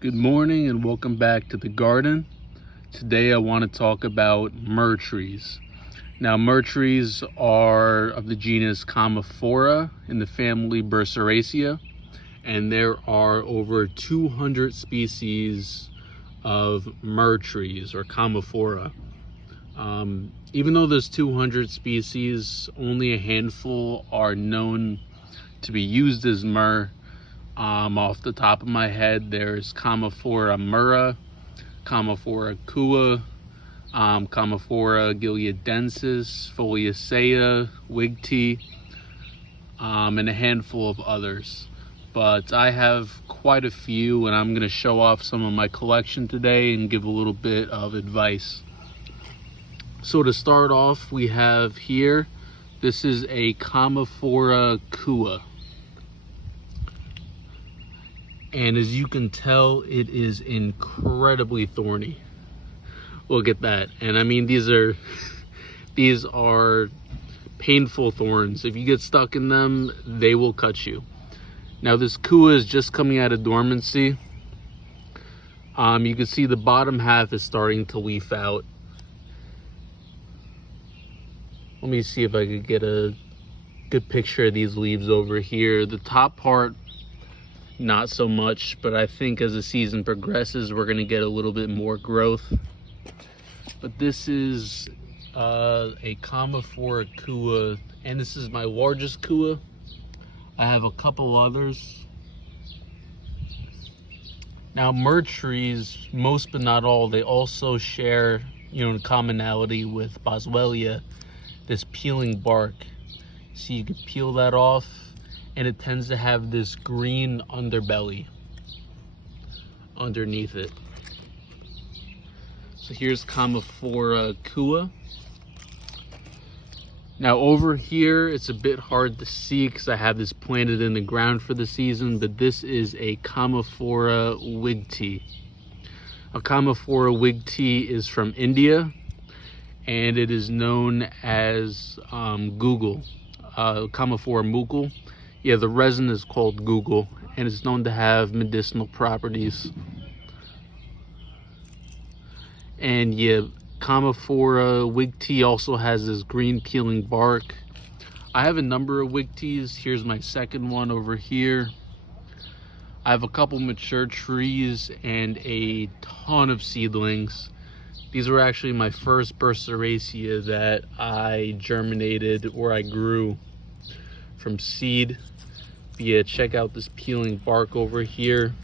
Good morning and welcome back to the garden. Today I want to talk about myrrh trees. Now, myrrh trees are of the genus Commiphora in the family Berseracea, and there are over 200 species of myrrh trees or Commiphora. Even though there's 200 species, only a handful are known to be used as myrrh. Off the top of my head, there's Commiphora Myrrh, Commiphora Kua, Commiphora gileadensis, Foliacea, Wigtea, and a handful of others. But I have quite a few, and I'm going to show off some of my collection today and give a little bit of advice. So to start off, we have here, this is a Commiphora Kua. And as you can tell, it is incredibly thorny. Look at that. And I mean, these are painful thorns. If you get stuck in them, they will cut you. Now this Kua is just coming out of dormancy. You can see the bottom half is starting to leaf out. Let me see if I could get a good picture of these leaves over here. The top part, not so much, but I think as the season progresses, we're gonna get a little bit more growth. But this is a Commiphora Kua, and this is my largest Kua. I have a couple others. Now, myrrh trees, most but not all, they also share, a commonality with Boswellia, this peeling bark. So you can peel that off, and it tends to have this green underbelly underneath it. So here's Commiphora Kua. Now over here, it's a bit hard to see because I have this planted in the ground for the season, but this is a Commiphora Wigtea. A Commiphora Wigtea is from India, and it is known as Google, Commiphora Mughal. Yeah, the resin is called Google, and it's known to have medicinal properties. And yeah, Commiphora Wigtea also has this green peeling bark. I have a number of Wigteas. Here's my second one over here. I have a couple mature trees and a ton of seedlings. These were actually my first Berseracea that I germinated or I grew from seed. But yeah, check out this peeling bark over here.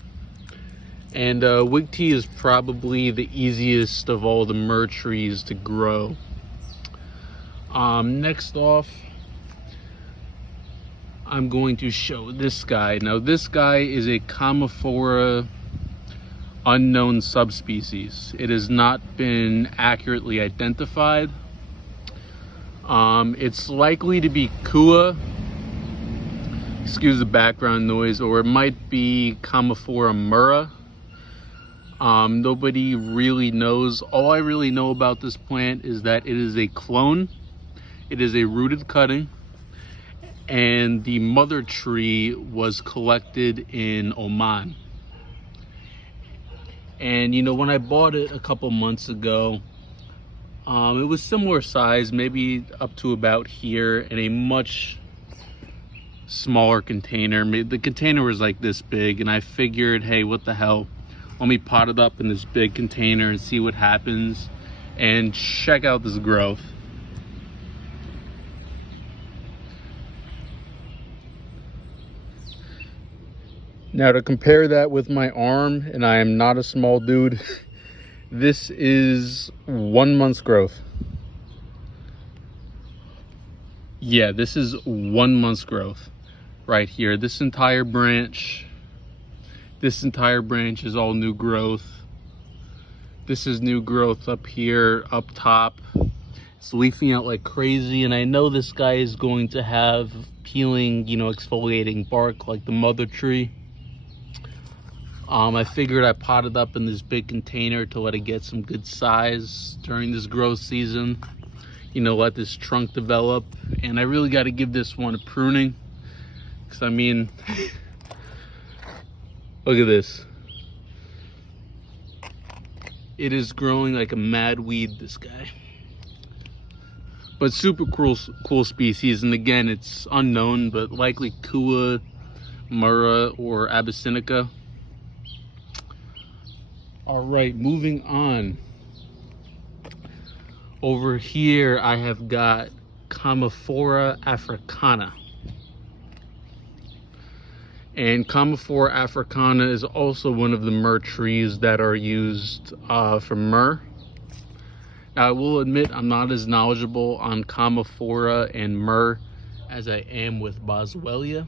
And Wigtea is probably the easiest of all the myrrh trees to grow. Next off, I'm going to show this guy. Now this guy is a Commiphora unknown subspecies. It has not been accurately identified. It's likely to be Kua, excuse the background noise, or it might be Commiphora Myrrh. Nobody really knows. All I really know about this plant is that it is a clone. It is a rooted cutting, and the mother tree was collected in Oman. And when I bought it a couple months ago, it was similar size, maybe up to about here, in a much smaller container. The container was like this big, and I figured, hey, what the hell, let me pot it up in this big container and see what happens, and check out this growth. Now to compare that with my arm, and I am not a small dude, this is 1 month's growth. Yeah, this is 1 month's growth right here. This entire branch is all new growth. This is new growth up here, up top. It's leafing out like crazy, and I know this guy is going to have peeling, exfoliating bark like the mother tree. I figured I potted up in this big container to let it get some good size during this growth season. Let this trunk develop, and I really got to give this one a pruning, because I mean, look at this. It is growing like a mad weed, this guy. But super cool species, and again, it's unknown, but likely Kua, Myrrh, or Abyssinica. All right, moving on. Over here, I have got Commiphora africana. And Commiphora africana is also one of the myrrh trees that are used for myrrh. Now, I will admit I'm not as knowledgeable on Commiphora and myrrh as I am with Boswellia,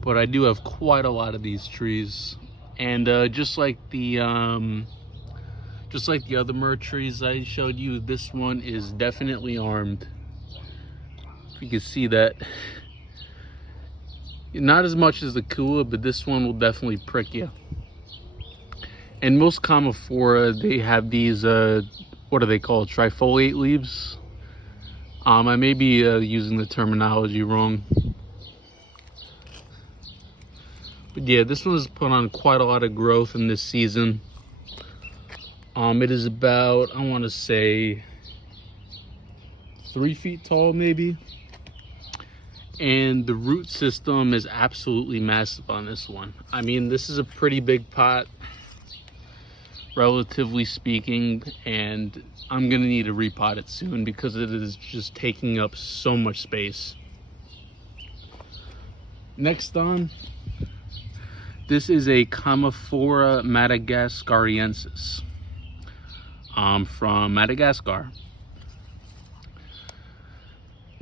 but I do have quite a lot of these trees. And just like the other myrrh trees I showed you, this one is definitely armed. You can see that. Not as much as the Kua, but this one will definitely prick you. And most Commiphora, they have these, what are they called? Trifoliate leaves. I may be using the terminology wrong. But yeah, this one has put on quite a lot of growth in this season. It is about, I want to say, 3 feet tall maybe. And the root system is absolutely massive on this one. I mean, this is a pretty big pot, relatively speaking, and I'm gonna need to repot it soon because it is just taking up so much space. Next on, this is a Commiphora madagascariensis from Madagascar.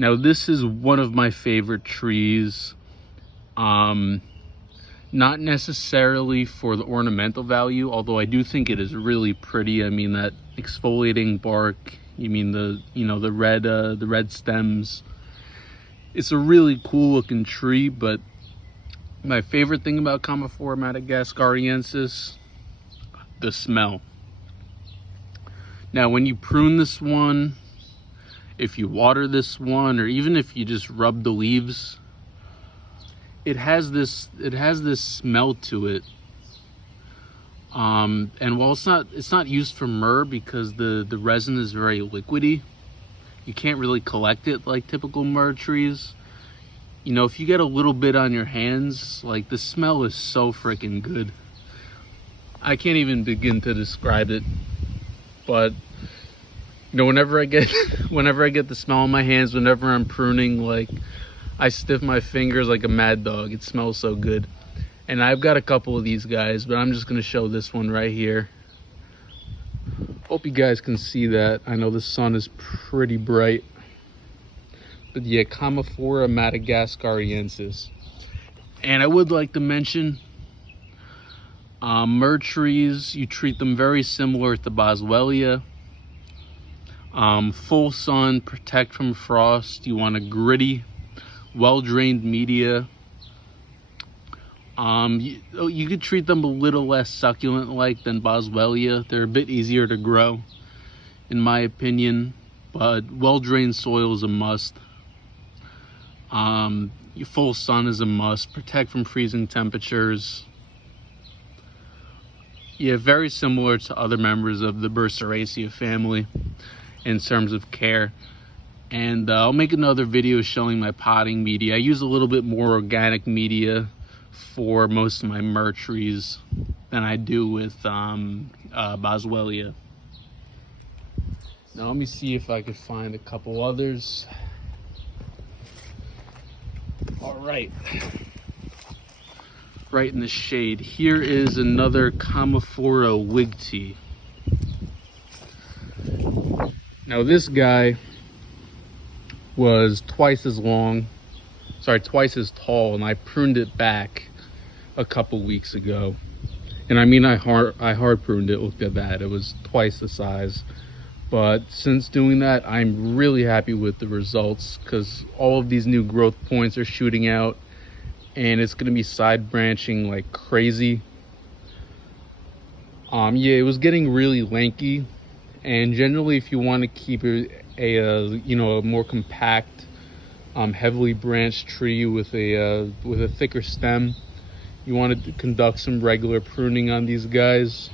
Now, this is one of my favorite trees, not necessarily for the ornamental value, although I do think it is really pretty. I mean, that exfoliating bark, you mean the red stems. It's a really cool looking tree, but my favorite thing about Commiphora madagascariensis, the smell. Now, when you prune this one, if you water this one, or even if you just rub the leaves, it has this smell to it. And while it's not used for myrrh because the resin is very liquidy, you can't really collect it like typical myrrh trees. You know, if you get a little bit on your hands, like, the smell is so freaking good. I can't even begin to describe it. But you know, whenever I get the smell on my hands, whenever I'm pruning, like, I stiff my fingers like a mad dog. It smells so good. And I've got a couple of these guys, but I'm just gonna show this one right here. Hope you guys can see that. I know the sun is pretty bright. But yeah, Commiphora madagascariensis. And I would like to mention, myrrh trees, you treat them very similar to Boswellia. Full sun, protect from frost. You want a gritty, well-drained media. You could treat them a little less succulent-like than Boswellia. They're a bit easier to grow, in my opinion, but well-drained soil is a must. Your full sun is a must. Protect from freezing temperatures. Yeah, very similar to other members of the Burseraceae family in terms of care. And I'll make another video showing my potting media. I use a little bit more organic media for most of my myrrh trees than I do with Boswellia. Now let me see if I could find a couple others. All right, right in the shade. Here is another Commiphora wigtii. Now this guy was twice as tall, and I pruned it back a couple weeks ago. And I mean, I hard pruned it. Look at that, it was twice the size. But since doing that, I'm really happy with the results, because all of these new growth points are shooting out, and it's going to be side branching like crazy. Yeah, it was getting really lanky, and generally, if you want to keep a more compact, heavily branched tree with a thicker stem, you want to conduct some regular pruning on these guys.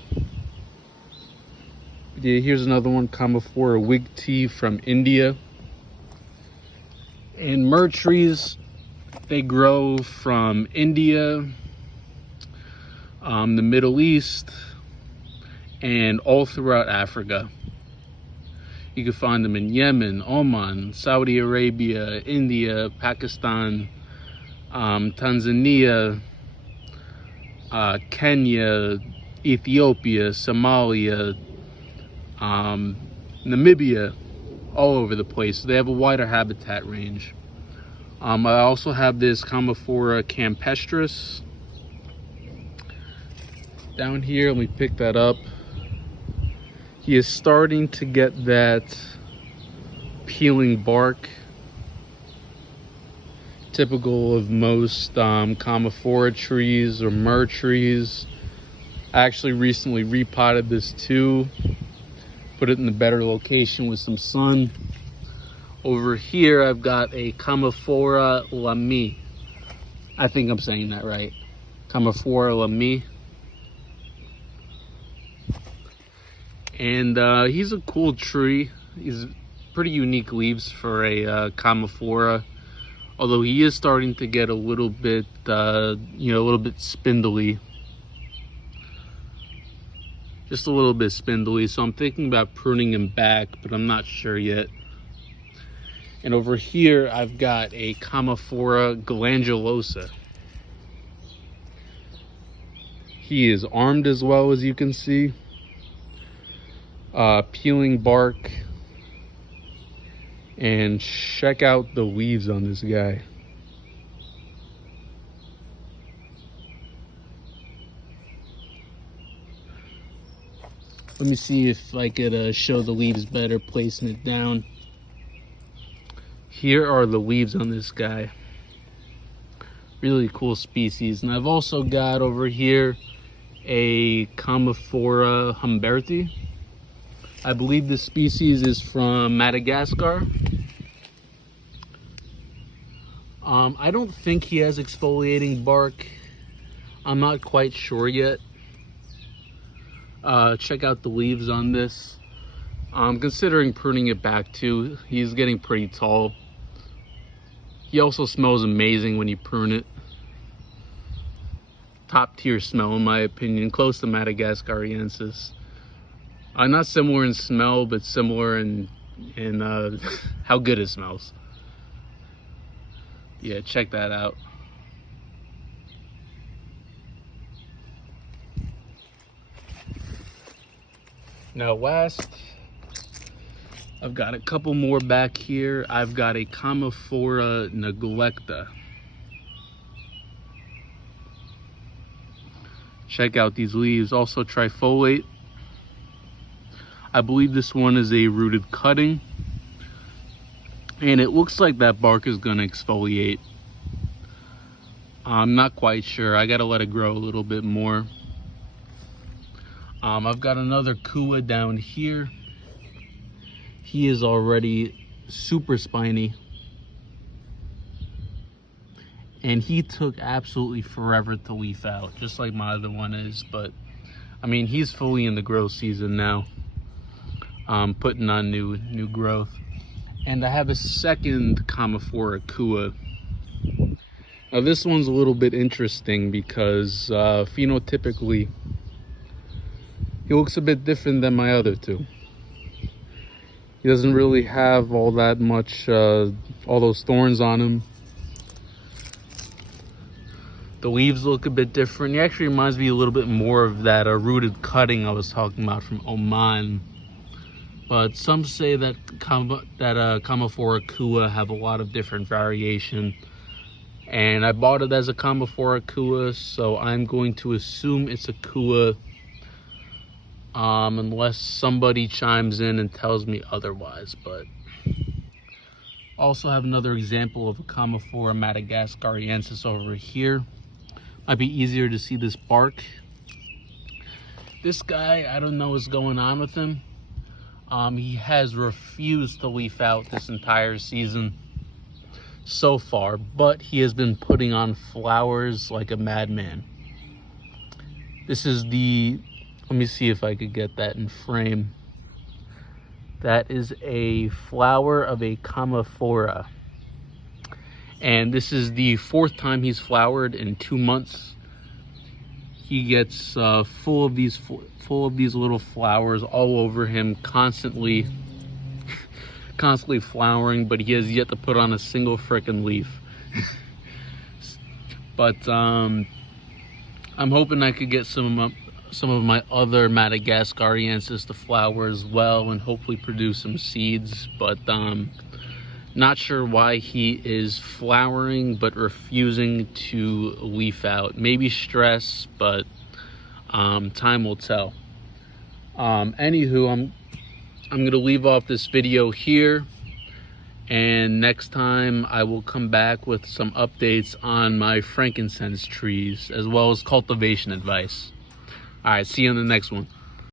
Yeah, here's another one, Commiphora wig tea from India. And myrrh trees, they grow from India, the Middle East, and all throughout Africa. You can find them in Yemen, Oman, Saudi Arabia, India, Pakistan, Tanzania, Kenya, Ethiopia, Somalia, Namibia, all over the place. They have a wider habitat range. I also have this Commiphora campestris down here. Let me pick that up. He is starting to get that peeling bark, typical of most Commiphora trees or myrrh trees. I actually recently repotted this too, put it in a better location with some sun. Over here I've got a Commiphora lami. I think I'm saying that right. Commiphora lami. And he's a cool tree. He's pretty unique leaves for a Commiphora, although he is starting to get a little bit a little bit spindly, just a little bit spindly. So I'm thinking about pruning him back, but I'm not sure yet. And over here I've got a Commiphora glandulosa. He is armed as well, as you can see. Peeling bark, and check out the leaves on this guy. Let me see if I could show the leaves better, placing it down. Here are the leaves on this guy. Really cool species. And I've also got over here a Commiphora humberti. I believe this species is from Madagascar. I don't think he has exfoliating bark. I'm not quite sure yet. Check out the leaves on this. I'm considering pruning it back too. He's getting pretty tall. He also smells amazing when you prune it. Top tier smell in my opinion, close to Madagascariensis. Not similar in smell, but similar in how good it smells. Yeah, check that out. Now last, I've got a couple more back here. I've got a Commiphora neglecta. Check out these leaves, also trifoliate. I believe this one is a rooted cutting, and it looks like that bark is going to exfoliate. I'm not quite sure. I got to let it grow a little bit more. I've got another Kua down here. He is already super spiny, and he took absolutely forever to leaf out, just like my other one is. But I mean, he's fully in the growth season now. Putting on new growth. And I have a second Commiphora Kua. Now this one's a little bit interesting because phenotypically he looks a bit different than my other two. He doesn't really have all that much all those thorns on him. The leaves look a bit different. He actually reminds me a little bit more of that rooted cutting I was talking about from Oman. But some say that Commiphora Kua have a lot of different variation. And I bought it as a Commiphora Kua, so I'm going to assume it's a Kua, unless somebody chimes in and tells me otherwise. But also have another example of a Commiphora madagascariensis over here. Might be easier to see this bark. This guy, I don't know what's going on with him. He has refused to leaf out this entire season so far, but he has been putting on flowers like a madman. This is the, let me see if I could get that in frame. That is a flower of a Commiphora. And this is the 4th time he's flowered in 2 months. He gets full of these little flowers all over him, constantly flowering, but he has yet to put on a single frickin' leaf. But I'm hoping I could get some of my other Madagascariensis to flower as well, and hopefully produce some seeds. But not sure why he is flowering but refusing to leaf out. Maybe stress, but time will tell. Anywho, I'm gonna leave off this video here, and next time I will come back with some updates on my frankincense trees as well as cultivation advice. All right, see you on the next one.